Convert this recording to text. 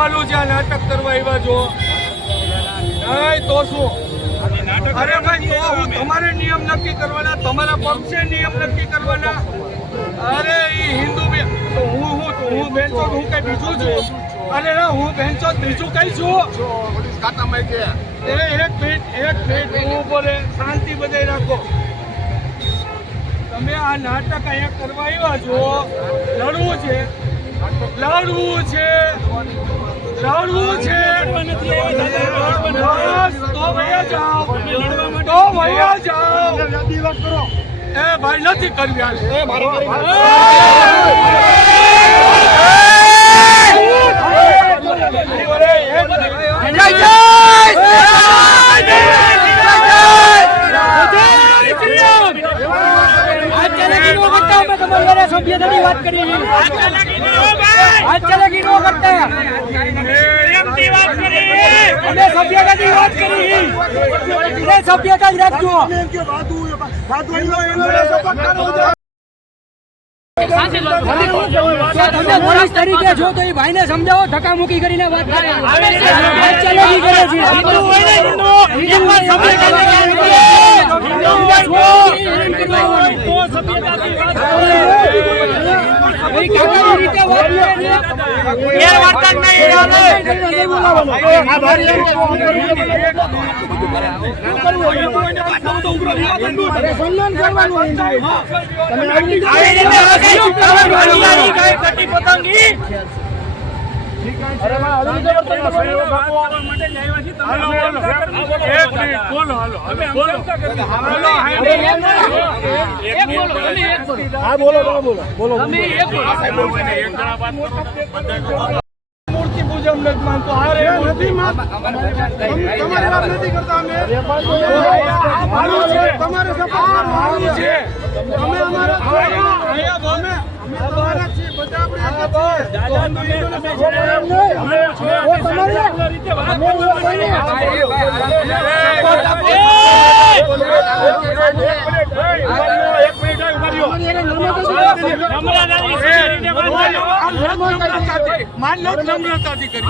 કહેવાનું છે? નાટક કરવા આવ્યા છો? નહીં તો શું? અરે ભાઈ, તો તમારે નિયમ નક્કી કરવાના, તમારા પક્ષે નિયમ નક્કી કરવાના. અરે એ હિન્દુ તો હું બેનચો હું કઈ બીજું છું? અરે ના, હું બેનચો બીજું કઈ છું? એક મિનિટ હું બોલે, શાંતિ બધે રાખો. તમે આ નાટક અહીંયા કરવા આવ્યા છો, લડવું છે તો વયા જાઓ. એ ભાઈ નથી કરવી. સભ્યતાની વાત કરી સભ્યતા જ રાખજો. તમે પોલીસ તરીકે છો તો એ ભાઈને સમજાવો. ધક્કામુક્કી કરીને વાત કરે સન્માન કરવાનું. મૂર્તિ પૂજન નથી માનતો. નથી તમારી વાત નથી કરતા. તમારે સપોર્ટ છે. અમે અમારા નમ્રતાથી કરી.